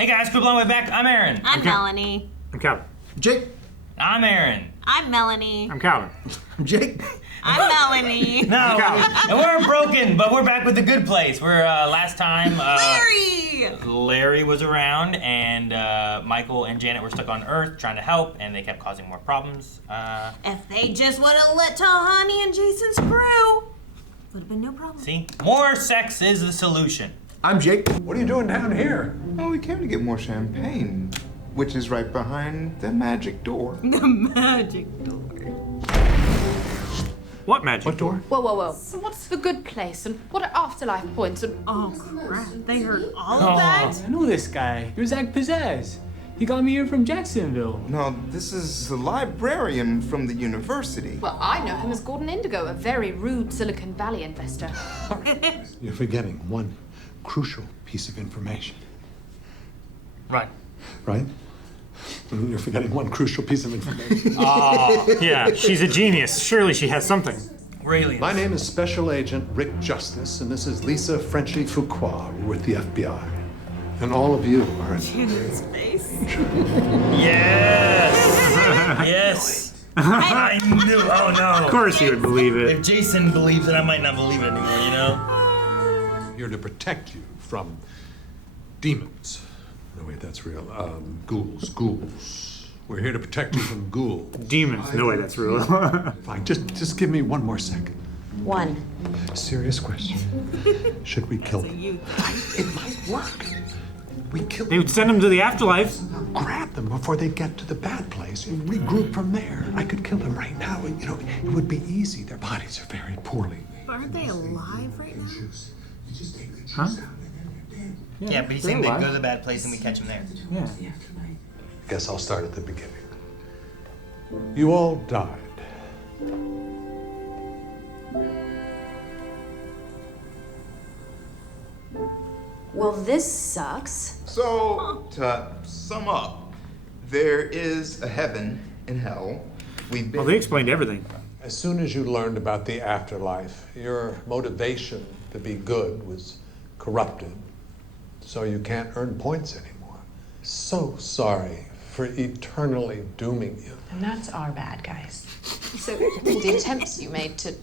Hey guys, quit blowing way back. I'm Aaron. I'm Melanie. I'm Calvin. Jake. I'm Aaron. I'm Melanie. I'm Calvin. I'm Jake. I'm Melanie. No, and we're broken, but we're back with the good place. We're last time Larry was around, and Michael and Janet were stuck on Earth trying to help, and they kept causing more problems. If they just would have let Tahani and Jason screw, would have been no problem. See, more sex is the solution. I'm Jake. What are you doing down here? Oh, we came to get more champagne, which is right behind the magic door. The magic door. What magic? What door? Whoa, whoa, whoa. So what's the good place and what are afterlife points and... Oh, crap. They heard all of that? I know this guy. He was like pizzazz. He got me here from Jacksonville. No, this is the librarian from the university. Well, I know him as Gordon Indigo, a very rude Silicon Valley investor. You're forgetting one crucial piece of information. Right. Right? You're forgetting one crucial piece of information. Yeah, she's a genius. Surely she has something. We're aliens. My name is Special Agent Rick Justice, and this is Lisa Frenchy Fuqua. We're with the FBI. And all of you are in His face. Yes! Yes! I knew, oh no. Of course you would believe it. If Jason believes it, I might not believe it anymore, you know? here to protect you from demons. No, wait, that's real. Ghouls. We're here to protect you from ghouls. Demons. No way, that's real. Fine, just give me one more second. One. Serious question. Should we kill them? It might work. We kill They would send them to the afterlife. grab them before they get to the bad place and regroup from there. I could kill them right now. You know, it would be easy. Their bodies are very poorly. Aren't they alive right now? Huh? Yeah, but he's saying they go to the bad place and we catch him there. Yeah. Guess I'll start at the beginning. You all died. Well, this sucks. So, to sum up, there is a heaven and hell. We've been... Well, they explained everything. As soon as you learned about the afterlife, your motivation to be good was corrupted, so you can't earn points anymore. So sorry for eternally dooming you. And that's our bad, guys. So the attempts you made to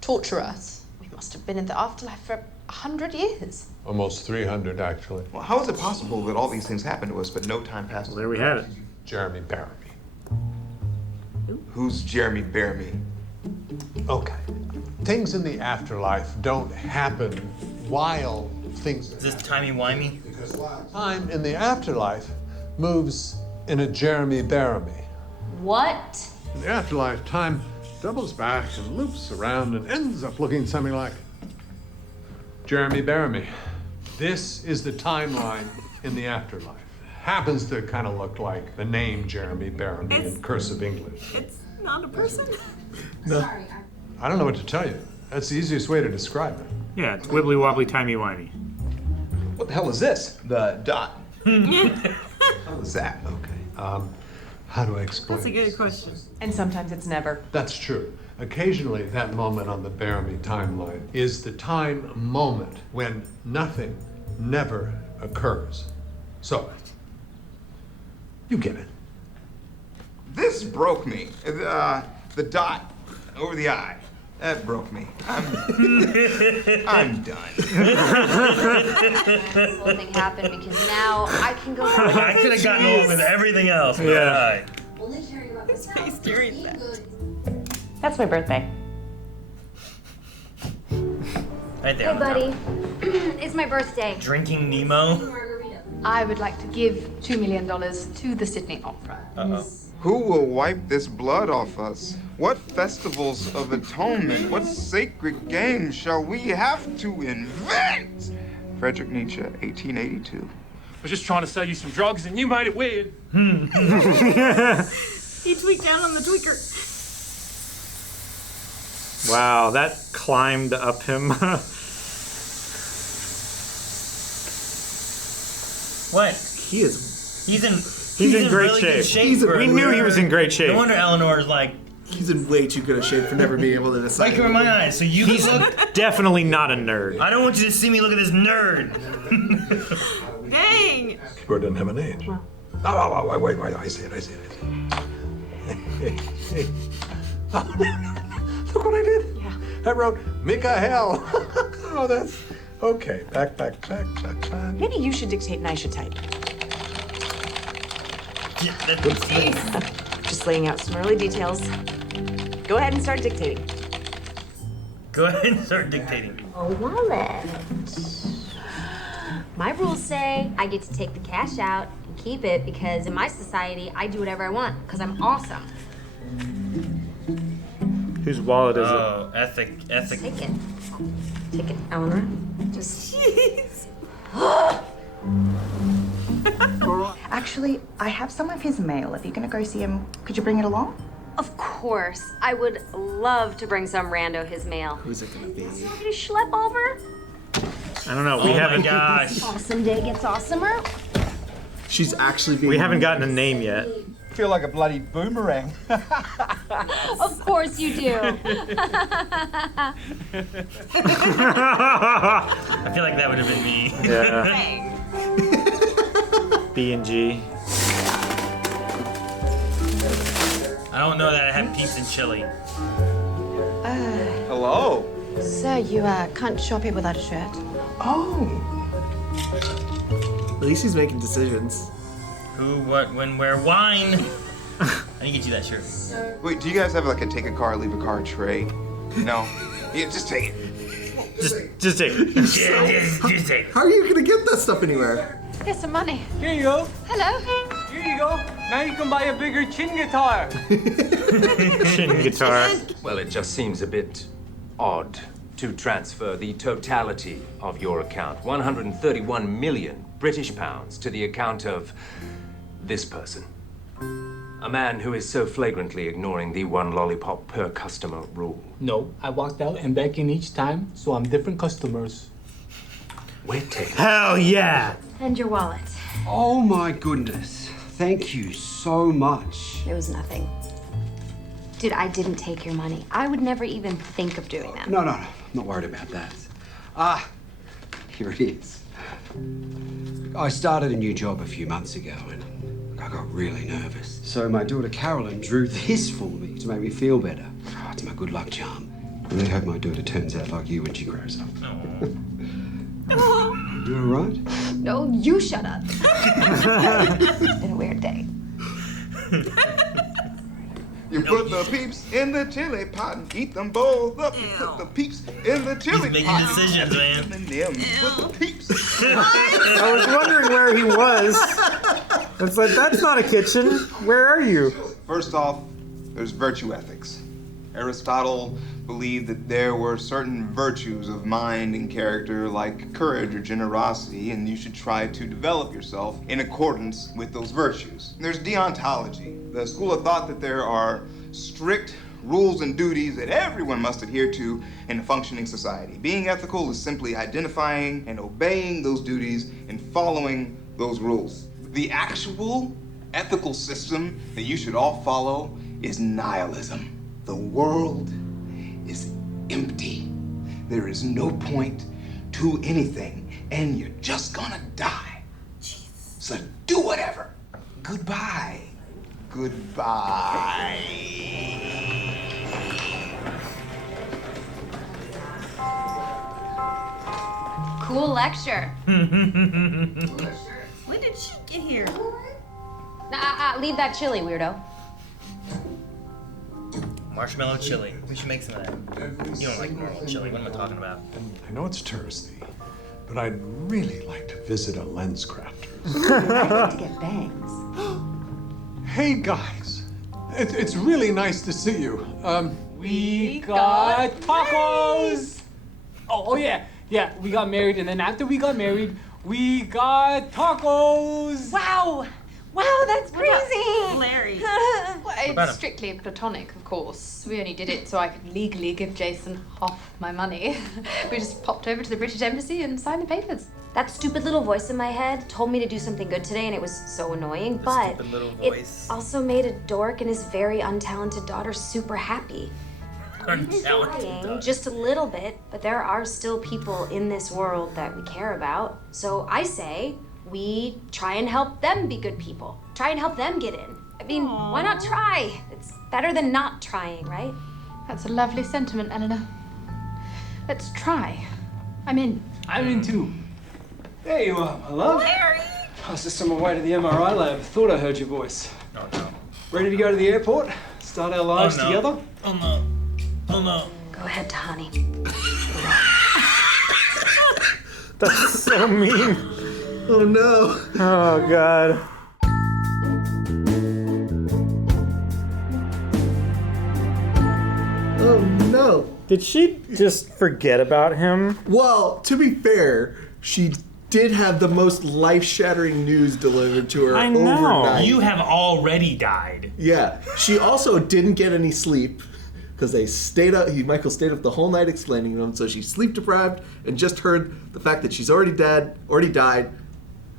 torture us, we must have been in the afterlife for 100 years. Almost 300, actually. Well, how is it possible that all these things happen to us, but no time passes? Well, there we have it. Jeremy Bearimy. Who's Jeremy Bearimy? Okay. Things in the afterlife don't happen while things... Is this timey-wimey? Time in the afterlife moves in a Jeremy Bearimy. What? In the afterlife, time doubles back and loops around and ends up looking something like Jeremy Bearimy. This is the timeline in the afterlife. Happens to kind of look like the name Jeremy Bearimy in cursive English. It's not a person? No. I don't know what to tell you. That's the easiest way to describe it. Yeah, it's wibbly wobbly timey wimey. What the hell is this? The dot. How is that? Okay. How do I explain? That's a good question. And sometimes it's never. That's true. Occasionally, that moment on the Bearimy timeline is the time moment when nothing never occurs. So, you get it. This broke me. The dot over the I. That broke me. I'm done. This whole thing happened because now I can go back. I could have gotten away with everything else. Yeah. His face during that. That's my birthday. Right there. Hey, buddy. It's my birthday. Drinking Nemo. I would like to give $2 million to the Sydney Opera. Uh-oh. Who will wipe this blood off us? What festivals of atonement, what sacred games shall we have to invent? Friedrich Nietzsche, 1882. I was just trying to sell you some drugs and you made it weird. He tweaked down on the tweaker. Wow, that climbed up him. What? He is. He's in great really shape. Good shape We knew he was in great shape. No wonder Eleanor's like. He's in way too good a shape for never being able to decide. Like in my eyes, so you He's look. definitely not a nerd. I don't want you to see me look at this nerd. Dang! Keyboard doesn't have an age. Well. Oh, wait, I see it. Look what I did. Yeah. I wrote Mikael. Oh, that's okay. Back. Maybe you should dictate and I should type. Yeah, that's Just laying out some early details. Go ahead and start dictating. Go ahead and start dictating. A wallet. My rules say I get to take the cash out and keep it because in my society, I do whatever I want because I'm awesome. Whose wallet is it? Oh, ethic. Take it. Take it, Eleanor. Just. Jeez. Actually, I have some of his mail. If you're gonna go see him, could you bring it along? Of course. I would love to bring some rando his mail. Who's it gonna be? Want me to schlep over? I don't know. Oh my gosh. Awesome day gets awesomer. She's actually being. We haven't gotten a name yet. I feel like a bloody boomerang. Of course you do. I feel like that would have been me. Yeah. B and G. I don't know that I had peeps in Chile. Hello. Sir, you can't shop here without a shirt. Oh. At least he's making decisions. Who, what, when, where, wine. I didn't get you that shirt. Wait, do you guys have like a take a car, leave a car tray? No? Yeah, just take it. Just take it. Just take it. How are you gonna get that stuff anywhere? Here's some money. Here you go. Hello. Here you go. Now you can buy a bigger chin guitar. Chin guitar. Well, it just seems a bit odd to transfer the totality of your account, 131 million British pounds, to the account of this person. A man who is so flagrantly ignoring the one lollipop per customer rule. No, I walked out and back in each time, so I'm different customers. Wait, Taylor. Hell yeah. And your wallet. Oh my goodness. Thank you so much. It was nothing. Dude, I didn't take your money. I would never even think of doing that. No, I'm not worried about that. Here it is. I started a new job a few months ago and I got really nervous. So my daughter Carolyn drew this for me to make me feel better. Oh, it's my good luck charm. I really hope my daughter turns out like you when she grows up. You all right? No, you shut up. It's been a weird day. You put the peeps in the chili pot and eat them both up. You put the peeps in the chili He's making pot. decisions, man. Put the peeps. I was wondering where he was. It's like, that's not a kitchen. Where are you? First off, there's virtue ethics. Aristotle believed that there were certain virtues of mind and character like courage or generosity, and you should try to develop yourself in accordance with those virtues. There's deontology, the school of thought that there are strict rules and duties that everyone must adhere to in a functioning society. Being ethical is simply identifying and obeying those duties and following those rules. The actual ethical system that you should all follow is nihilism. The world is empty. There is no point to anything, and you're just gonna die. So do whatever. Goodbye. Goodbye. Cool lecture. When did she get here? Leave that chili, weirdo. Marshmallow chili. We should make some of that. You don't like normal chili. What am I talking about? I know it's touristy, but I'd really like to visit a lens crafter's. I'd like to get bangs. Hey guys, it's really nice to see you. We got tacos. Oh yeah, we got married, and then after we got married, we got tacos. Wow, that's crazy. Larry. Well, about it's strictly platonic, of course. We only did it so I could legally give Jason half my money. We just popped over to the British Embassy and signed the papers. That stupid little voice in my head told me to do something good today, and it was so annoying, but stupid little it voice. also made a dork and his very untalented daughter super happy. Untalented Lying dog. just a little bit, but there are still people in this world that we care about. So I say we try and help them be good people. Try and help them get in. I mean, why not try? It's better than not trying, right? That's a lovely sentiment, Eleanor. Let's try. I'm in. I'm in too. There you are, my love. Larry! I was just on my way to the MRI lab. Thought I heard your voice. Oh no. Ready to go to the airport? Start our lives together? Oh no. Oh no. Go ahead, honey. That's so mean. Oh no. Oh God. Oh no. Did she just forget about him? Well, to be fair, she did have the most life-shattering news delivered to her I know. overnight. You have already died. Yeah. She also didn't get any sleep because they stayed up. Michael stayed up the whole night explaining to him, so she's sleep deprived and just heard the fact that she's already died.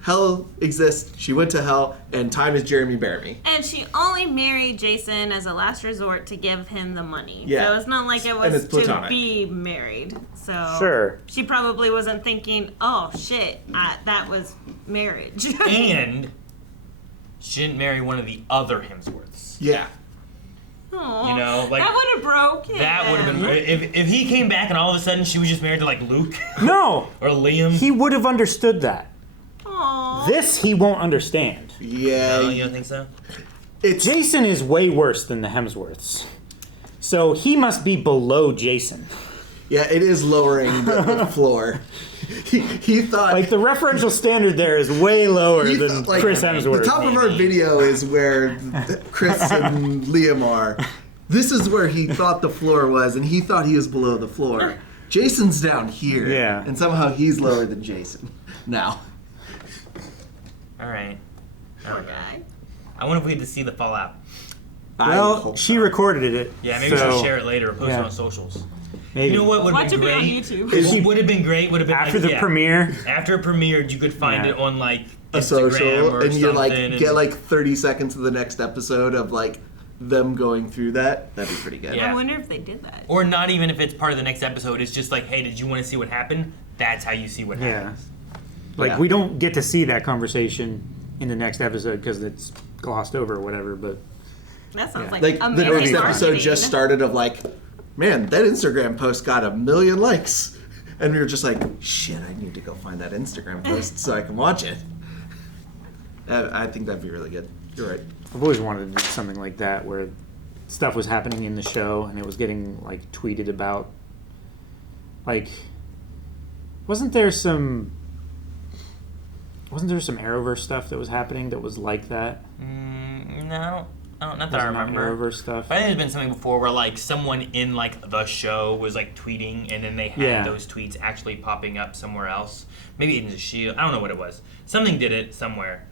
Hell exists. She went to hell, and time is Jeremy Bearimy. And she only married Jason as a last resort to give him the money. Yeah. So it's not like it And was it's to platonic. be married. So Sure. she probably wasn't thinking, oh shit, that was marriage. And she didn't marry one of the other Hemsworths. Yeah. Aw, You know, like that would have broken. that would have been if he came back and all of a sudden she was just married to like Luke No. or Liam. He would have understood that. Aww. This he won't understand. Yeah. No, you don't think so? Jason is way worse than the Hemsworths. So he must be below Jason. Yeah, it is lowering the floor. He thought... Like, the referential standard there is way lower than like, Chris Hemsworth. The top of our video is where Chris and Liam are. This is where he thought the floor was, and he thought he was below the floor. Jason's down here. Yeah. And somehow he's lower than Jason. Now. All right. Poor guy. I wonder if we get to see the fallout. Well, she recorded it. Yeah, maybe so, she'll share it later or post yeah. it on socials. Maybe. You know what would have Watch been it be on great? YouTube. What would have been great would have been After like, the premiere. After it premiered, you could find it on like A Instagram social, or and you like something, get like 30 seconds of the next episode of like them going through that. That'd be pretty good. Yeah. I wonder if they did that. Or not even if it's part of the next episode. It's just like, hey, did you want to see what happened? That's how you see what happens. Like, Yeah. we don't get to see that conversation in the next episode because it's glossed over or whatever, but... That sounds like Like the amazing next episode marketing. just started of like, man, that Instagram post got 1 million likes. And we were just like, shit, I need to go find that Instagram post so I can watch it. I think that'd be really good. You're right. I've always wanted to do something like that where stuff was happening in the show and it was getting like tweeted about. Like, wasn't there some Arrowverse stuff that was happening that was like that? No, not that I Wasn't that remember. Arrowverse stuff? But I think there's been something before where like someone in like the show was like tweeting, and then they had Yeah. those tweets actually popping up somewhere else. Maybe Agents of S.H.I.E.L.D. I don't know what it was. Something did it somewhere.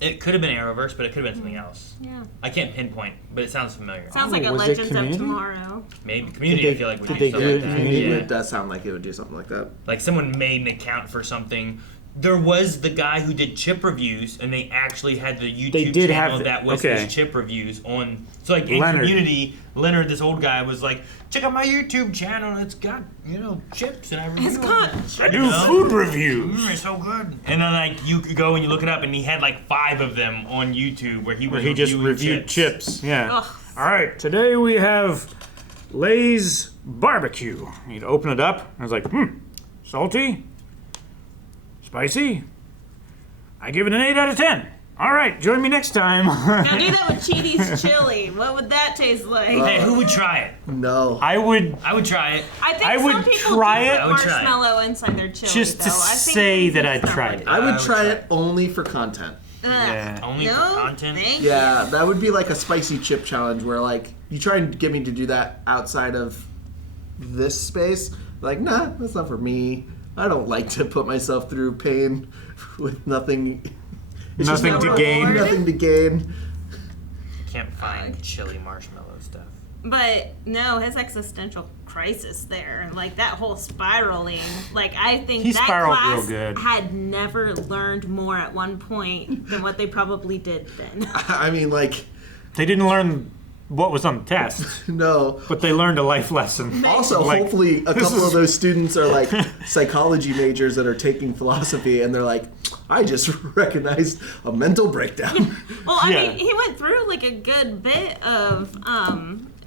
It could have been Arrowverse, but it could have been something else. Yeah. I can't pinpoint, but it sounds familiar. Sounds like a was it Legends of Community? Tomorrow. Maybe Community. Did I feel like would did do they something do like it in that. Community? Yeah. It does sound like it would do something like that. Like someone made an account for something. There was the guy who did chip reviews, and they actually had the YouTube They did channel have that was okay. his chip reviews on. So like in Leonard. Community, Leonard, this old guy, was like, check out my YouTube channel. It's got chips, and I review It's them." got I do food reviews. It's so good. And then like you could go and you look it up, and he had like 5 of them on YouTube where he was just reviewing reviewed chips. Yeah. Ugh. All right, today we have Lay's barbecue. He'd open it up, and I was like, salty, spicy. I give it an 8 out of 10. All right, join me next time. Now do that with Chidi's chili. What would that taste like? Hey, who would try it? No. I would try it. I think I some would people try do it. put I would try it. marshmallow inside their chili. just to though. I think say it's that I'd stuff tried like it. I would would try try it only for content. Ugh. Yeah. Only No, for content. thank Yeah, that would be like a spicy chip challenge where like you try and get me to do that outside of this space. Like, nah, that's not for me. I don't like to put myself through pain with nothing. It's just Nothing not to gain. reward. Nothing to gain. Can't find chili marshmallow stuff. But no, his existential crisis there, like that whole spiraling, like I think He that spiraled class real good. had never learned more at one point than what they probably did then. I mean, like, They didn't learn what was on the test. No. But they learned a life lesson. Also, hopefully a couple of those students are like psychology majors that are taking philosophy, and they're like, I just recognized a mental breakdown. Well, I mean, he went through like a good bit of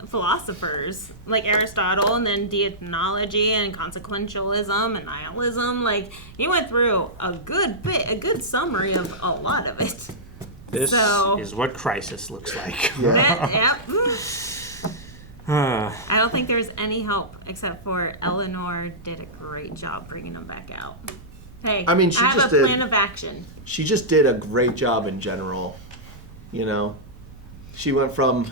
philosophers, like Aristotle, and then deontology and consequentialism and nihilism. Like, he went through a good summary of a lot of it. This is what crisis looks like. I don't think there's any help except for Eleanor did a great job bringing them back out. Hey, I mean, she I have just a did- plan of action. She just did a great job in general. You know, she went from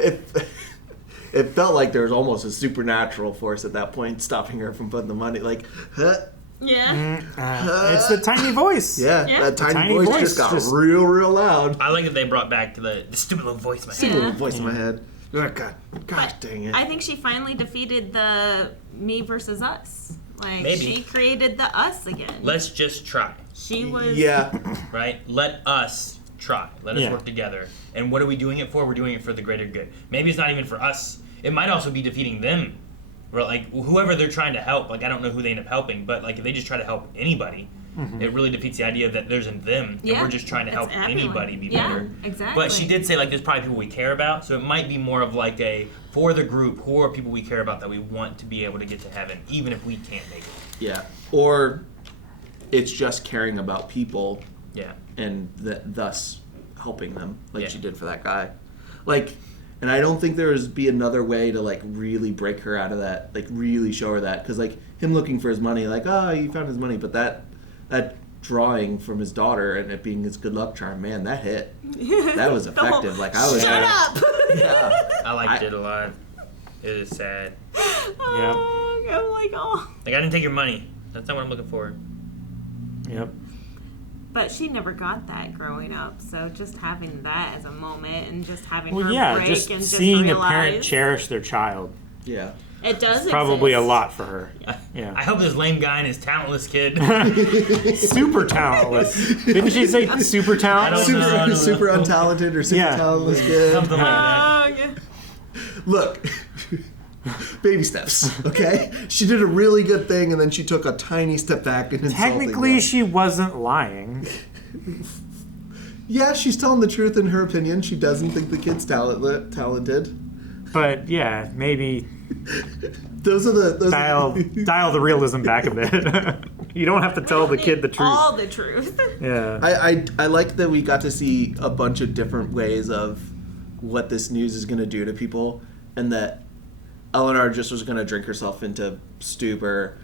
it felt like there was almost a supernatural force at that point stopping her from putting the money. Like, Yeah. It's the tiny voice. Yeah, Yeah. that tiny voice just got real loud. I like that they brought back the stupid little voice in my Stupid head. little voice in my head. Oh, God, gosh dang it. I think she finally defeated the me versus us. Like, Maybe. she created the us again. Let's just try. She was. Right? Let us try. Let us Yeah. work together. And what are we doing it for? We're doing it for the greater good. Maybe it's not even for us. It might also be defeating them. Or like whoever they're trying to help. Like, I don't know who they end up helping, but like if they just try to help anybody, it really defeats the idea that there's in them, and Yeah, we're just trying to it's help everyone. anybody be Yeah, better. exactly. But she did say like there's probably people we care about, so it might be more of like a for the group, who are people we care about that we want to be able to get to heaven, even if we can't make it. Yeah. Or it's just caring about people. Yeah. And thus helping them, like Yeah. she did for that guy. Like, and I don't think there would be another way to like really break her out of that, like really show her that, because like him looking for his money, like he found his money, but that drawing from his daughter and it being his good luck charm, man, that hit. That was effective. Like I was. Shut up! Yeah. I liked it a lot. It is sad. Oh, I'm like, oh. Like, I didn't take your money. That's not what I'm looking for. Yep. But she never got that growing up, so just having that as a moment and just having Well, her yeah, break just and just seeing realize a parent cherish their child. Yeah. It does It's probably a exist. lot for her. Yeah. I hope this lame guy and his talentless kid. Super talentless. Didn't she say super talentless? Super untalented or super talentless kid. Something like that. yeah. Look, baby steps, okay? She did a really good thing, and then she took a tiny step back and insulting Technically, them. she wasn't lying. Yeah, she's telling the truth in her opinion. She doesn't think the kid's talented. But yeah, maybe Those are the dial the realism back a bit. You don't have to tell the kid the truth. All the truth. Yeah. I like that we got to see a bunch of different ways of what this news is going to do to people, and Eleanor just was going to drink herself into stupor.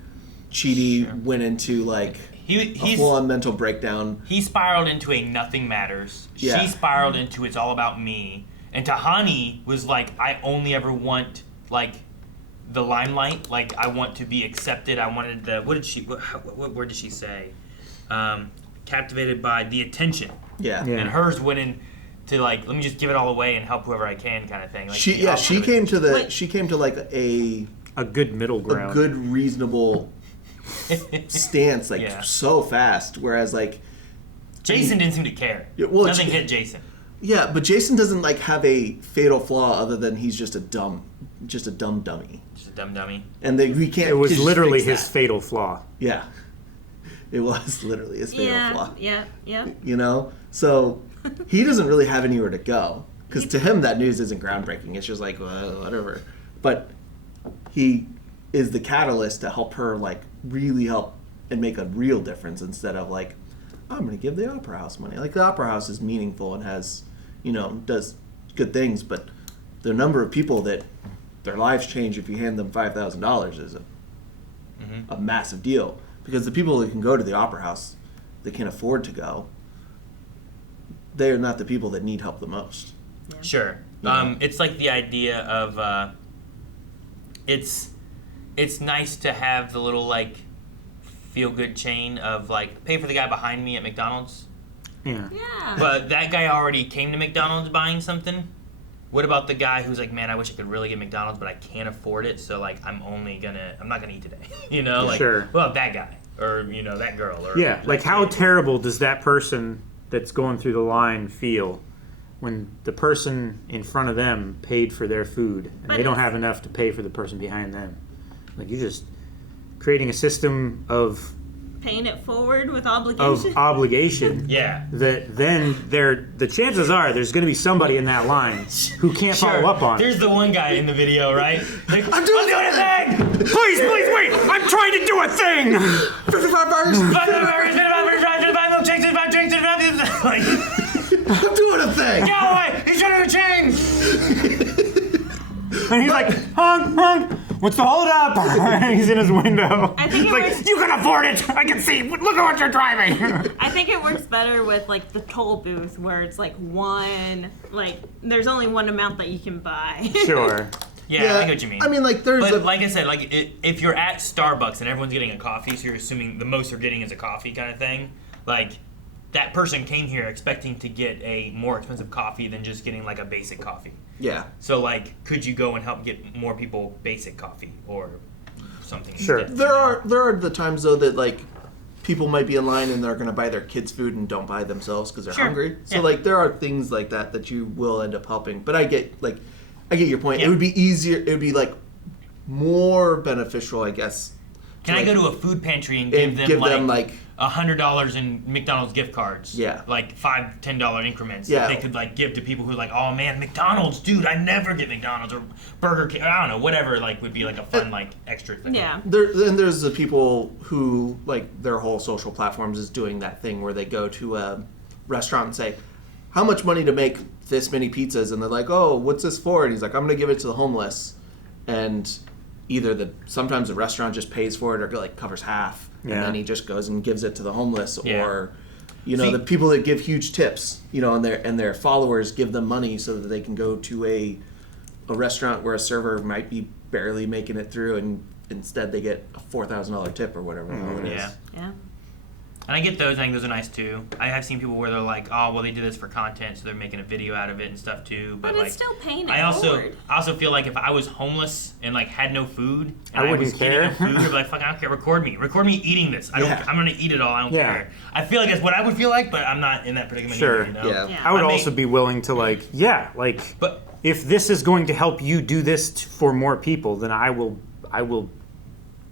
Chidi went into like a full-on mental breakdown. He spiraled into a nothing matters. Yeah. She spiraled into it's all about me. And Tahani was like, I only ever want like the limelight. Like, I want to be accepted. I wanted the what word did she say? Captivated by the attention. Yeah. And hers went in to like, let me just give it all away and help whoever I can kind of thing. Like, She came to like a good middle ground. A good reasonable stance, like so fast. Whereas like Jason didn't seem to care. Yeah, well, Nothing hit Jason. Yeah, but Jason doesn't like have a fatal flaw other than he's just a dummy. Just a dumb dummy. And we can't. It was just literally fix his that. fatal flaw. Yeah, it was literally his fatal flaw. Yeah. You know, so he doesn't really have anywhere to go because to him that news isn't groundbreaking. It's just like well, whatever. But he is the catalyst to help her like really help and make a real difference instead of like I'm going to give the Opera House money. Like the Opera House is meaningful and has, does good things, but the number of people that their lives change if you hand them $5,000 is a massive deal. Because the people that can go to the Opera House, that can afford to go, they are not the people that need help the most. Yeah. Sure. It's like the idea of it's nice to have the little like feel-good chain of like pay for the guy behind me at McDonald's. Yeah. But that guy already came to McDonald's buying something. What about the guy who's like, man, I wish I could really get McDonald's, but I can't afford it, so like I'm not gonna eat today. Like Sure. Well, that guy or that girl or Yeah, like how terrible does that person that's going through the line feel when the person in front of them paid for their food and But they don't it's- have enough to pay for the person behind them. Like, you're just creating a system of Paying it forward with obligation. obligation. Yeah. That then the chances are there's going to be somebody in that line who can't follow up on it. There's the one guy in the video, right? Like, I'm doing a thing! Please wait! I'm trying to do a thing! 55 burgers! 55 burgers, 55 milkshakes, 55 drinks, 55... Like, I'm doing a thing! get away! He's trying to change! And he's like, hung, what's the hold up? And he's in his window. I think He's like, you can afford it! I can see! Look at what you're driving! I think it works better with like the toll booth where it's like there's only one amount that you can buy. Sure. Yeah, I get what you mean. I mean, like, there's But like I said, like if you're at Starbucks and everyone's getting a coffee, so you're assuming the most they're getting is a coffee kind of thing, like that person came here expecting to get a more expensive coffee than just getting like a basic coffee. Yeah. So like, could you go and help get more people basic coffee or something? Sure. instead? There are the times though that like people might be in line and they're gonna buy their kids food and don't buy it themselves because they're Sure. hungry. So Yeah. like there are things like that you will end up helping. But I get your point. Yeah. It would be easier. It would be like more beneficial, I guess. Can I like, go to a food pantry and and give give them them, like like- $100 in McDonald's gift cards? Yeah. Like $5, $10 increments Yeah. that they could like give to people who are like, oh man, McDonald's, dude, I never get McDonald's or Burger King. I don't know, whatever. Like would be like a fun like extra thing. Yeah. There's the people who like their whole social platforms is doing that thing where they go to a restaurant and say, how much money to make this many pizzas? And they're like, oh, what's this for? And he's like, I'm gonna give it to the homeless. And either sometimes the restaurant just pays for it or like covers half, Yeah. and then he just goes and gives it to the homeless, Yeah. or you know, See- the people that give huge tips, you know, and their followers give them money so that they can go to a restaurant where a server might be barely making it through, and instead they get a $4,000 tip or whatever the hell it is. Yeah. Yeah. And I get those. I think those are nice too. I have seen people where they're like, "Oh, well, they do this for content, so they're making a video out of it and stuff too." But like, it's still paying it I also forward. feel like if I was homeless and like had no food, and I was wouldn't getting care. no food, I'd be like, "Fuck, I don't care. Record me eating this. I don't. Yeah. I'm gonna eat it all. I don't Yeah. care." I feel like that's what I would feel like, but I'm not in that predicament. Sure. Either, you know? Yeah. Yeah. I would I may- also be willing to But if this is going to help you do this for more people, then I will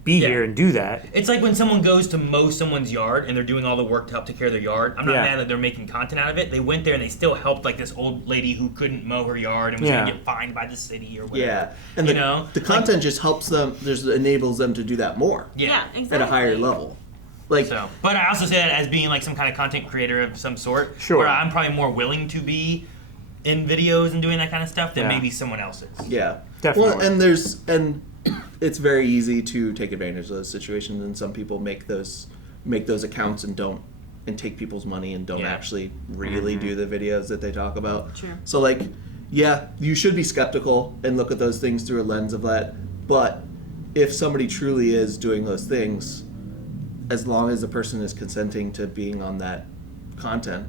be Yeah. here and do that. it's like when someone goes to mow someone's yard and they're doing all the work to help take care of their yard. I'm not Yeah. mad that they're making content out of it. They went there and they still helped like this old lady who couldn't mow her yard and was Yeah. gonna get fined by the city or whatever. Yeah, and you the, know, the content just helps them, just enables them to do that more Yeah. exactly. at a higher level. Like, So, but I also say that as being like some kind of content creator of some sort. Sure. Where I'm probably more willing to be in videos and doing that kind of stuff than Yeah. maybe someone else is. yeah, Definitely. Well, and it's very easy to take advantage of those situations, and some people make those accounts and take people's money and don't Yeah. actually really do the videos that they talk about. Sure. So like, yeah, you should be skeptical and look at those things through a lens of that. But if somebody truly is doing those things, as long as the person is consenting to being on that content,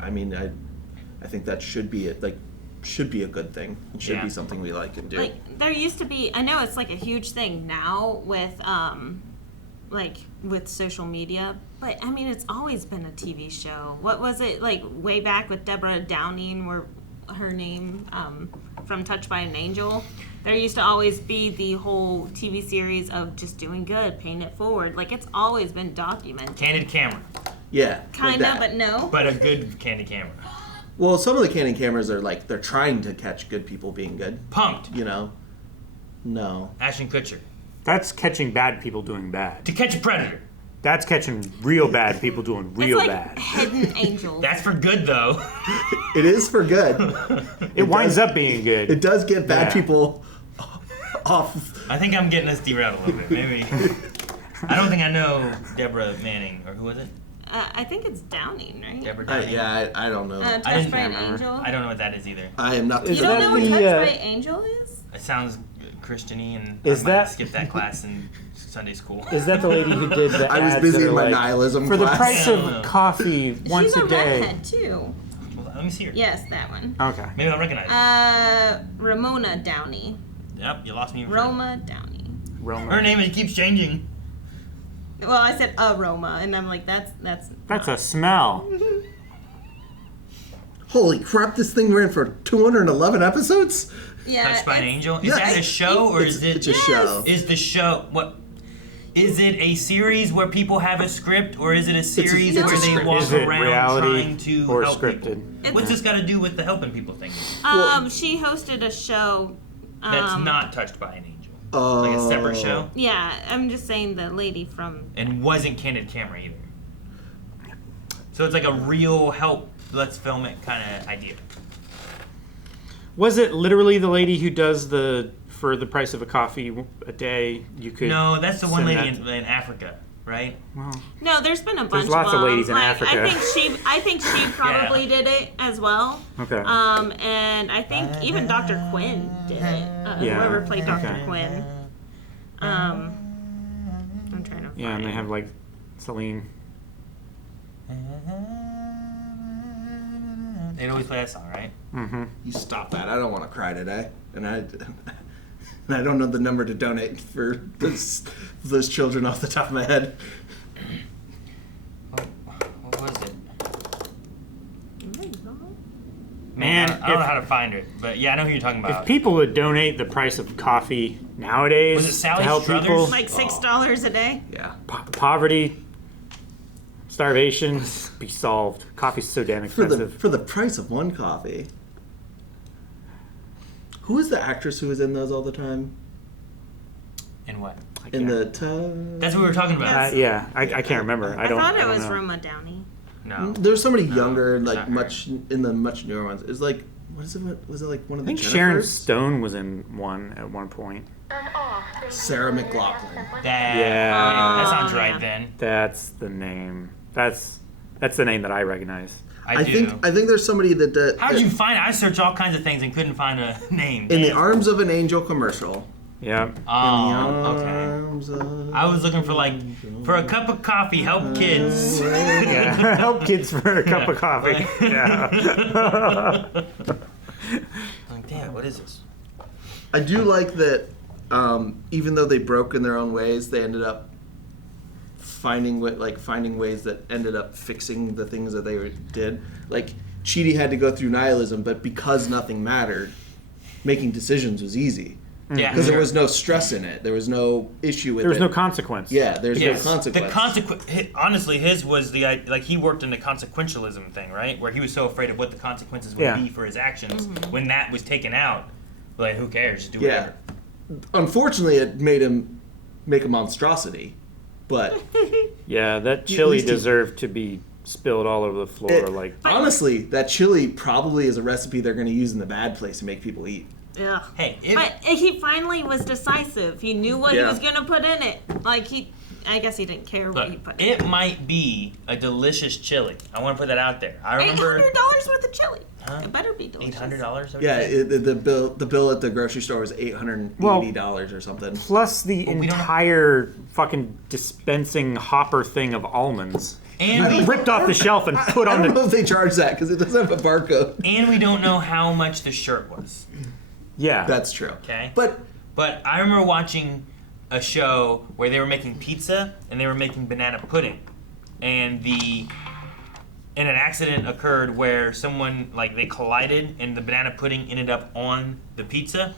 I mean, I think that should be it. Like, should be a good thing. It should Yeah. be something we like and do. Like there used to be, I know it's like a huge thing now with like with social media, but I mean it's always been a TV show. What was it like way back with Deborah Downing, where her name from Touched by an Angel? There used to always be the whole TV series of just doing good, paying it forward. Like it's always been documented. Candid camera, Yeah. like Kinda, that. but no. but a good candid camera. Well, some of the Canon cameras are like, they're trying to catch good people being good. Pumped. You know? No. Ashton Kutcher. That's catching bad people doing bad. To Catch a Predator. That's catching real bad people doing real it's like bad. hidden angels. That's for good though. It is for good. It winds up being good. It does get bad Yeah. people off. I think I'm getting us derailed a little bit. Maybe. I don't think I know Deborah Manning, or who was it? I think it's Downing, right? Deborah Downing. Yeah, I don't know. I Touched didn't by an remember. Angel. I don't know what that is either. I am not. Is You don't that know what the, Touched uh, by Angel is? It sounds Christian-y, and Is I might that- skip that class in Sunday school. Is that the lady who did the I was ads busy that are in my like, nihilism for the class. price I don't know. of coffee once She's a day? redhead too. Well, let me see her. Yes, that one. Okay. Maybe I'll recognize her. Ramona Downey. Yep, you lost me. In front. Roma Downey. Roma. Her name keeps changing. Well, I said aroma, and I'm like, that's. That's a smell. Holy crap! This thing ran for 211 episodes. Yeah. Touched by an Angel? Is Yeah, that a show or is it? It's a show. Is the show what? Is it a series where people have a script, or is it a series it's a where they script. walk Is it around reality trying to or help scripted? people? What's this got to do with the helping people thing? She hosted a show. That's not touched by an angel. Like a separate show, Yeah, I'm just saying the lady from. and wasn't Candid Camera either. So it's like a real help. Let's film it kind of idea. Was it literally the lady who does for the price of a coffee a day? You could. No, that's the one send lady that- in Africa, right? Well, No, there's been a bunch. There's lots of them. ladies in Like, Africa. I think she probably did it as well. Okay. And I think even Dr. Quinn did it. Yeah, Whoever played Dr. okay. Quinn. I'm trying to. yeah, and they have like Celine. They'd always play that song, right? Mm-hmm. You stop that! I don't want to cry today, and I don't know the number to donate for those children off the top of my head. What was it? Man, I don't know how to find it, but yeah, I know who you're talking about. If people would donate the price of coffee nowadays Was it Sally to help Struthers? people, Like $6 a day. Yeah. Poverty, starvation, be solved. Coffee's so damn For expensive. the price of one coffee. Who is the actress who was in those all the time? In what? In the tub. That's what we were talking about. Yeah, I can't remember. I thought it don't was know. Roma Downey. No. There's somebody younger, like not her. much in the much newer ones. It's like, what is it? Was it like one of I the think Sharon Jennifers? Stone was in one at one point. Sarah McLachlan. That sounds right then. That's the name. That's the name that I recognize. I do. think there's somebody that. How did you find it? I searched all kinds of things and couldn't find a name. In the Damn. Arms of an Angel commercial. Yeah. Oh, okay. I was looking for for a cup of coffee, help kids. Yeah. Help kids for a cup of coffee. Yeah. Like, damn, what is this? I do like that. Even though they broke in their own ways, they ended up finding ways that ended up fixing the things that they did. Like Chidi had to go through nihilism, but because nothing mattered, making decisions was easy. Yeah, Because there was no stress in it. There was no issue with it. There was no consequence. Yeah, there's no consequence. The consequence. Honestly, his was he worked in the consequentialism thing, right? Where he was so afraid of what the consequences would be for his actions. When that was taken out, like who cares? Just do whatever. Unfortunately, it made him make a monstrosity, but Yeah, that At chili least he- deserved to be spilled all over the floor. honestly, that chili probably is a recipe they're going to use in the bad place to make people eat. Yeah. Hey, but he finally was decisive. He knew what he Yeah. was gonna put in it. I guess he didn't care what he put in. It might be a delicious chili. I want to put that out there. I remember $800 worth of chili. Huh? It better be delicious. $800. Yeah, the bill at the grocery store was $880 or something. Plus the entire fucking dispensing hopper thing of almonds. And we ripped off the shelf and put I on don't the. know if they charge that because it doesn't have a barcode. And we don't know how much the shirt was. Yeah, that's true. Okay. But I remember watching a show where they were making pizza and they were making banana pudding, and an accident occurred where someone they collided and the banana pudding ended up on the pizza,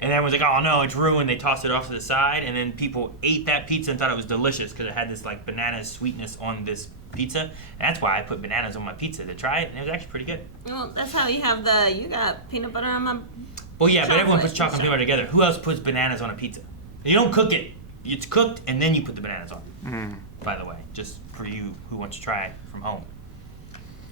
and everyone's like, "Oh no, it's ruined." They tossed it off to the side, and then people ate that pizza and thought it was delicious because it had this banana sweetness on this pizza. And that's why I put bananas on my pizza to try it, and it was actually pretty good. Well, that's how you have you got peanut butter on my. Well, yeah, but everyone puts chocolate and peanut butter together. Who else puts bananas on a pizza? You don't cook it. It's cooked, and then you put the bananas on. By the way, just for you who wants to try it from home.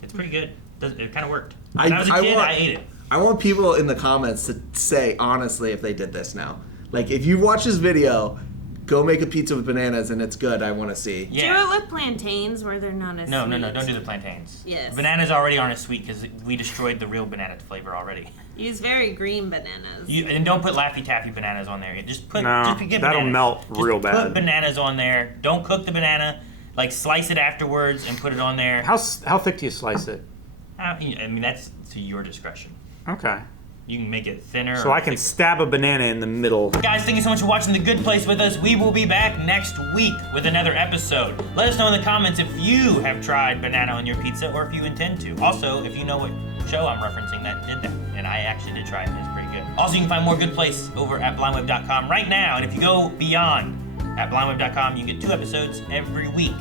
It's pretty good. It kind of worked. When I was a kid, I ate it. I want people in the comments to say honestly if they did this now. If you watch this video, go make a pizza with bananas and it's good. I want to see. Yeah. Do it with plantains where they're not as No, sweet. don't do the plantains. Yes. Bananas already aren't as sweet because we destroyed the real banana flavor already. Use very green bananas. And don't put Laffy Taffy bananas on there. Just get that'll bananas. melt real Just bad. Put bananas on there. Don't cook the banana. Slice it afterwards and put it on there. How thick do you slice it? I mean, that's to your discretion. Okay. You can make it thinner. So I can stab a banana in the middle. Guys, thank you so much for watching The Good Place with us. We will be back next week with another episode. Let us know in the comments if you have tried banana on your pizza or if you intend to. Also, if you know what show I'm referencing that did that. And I actually did try it. It's pretty good. Also, you can find more Good Place over at blindweb.com right now. And if you go beyond at blindweb.com, you can get 2 episodes every week.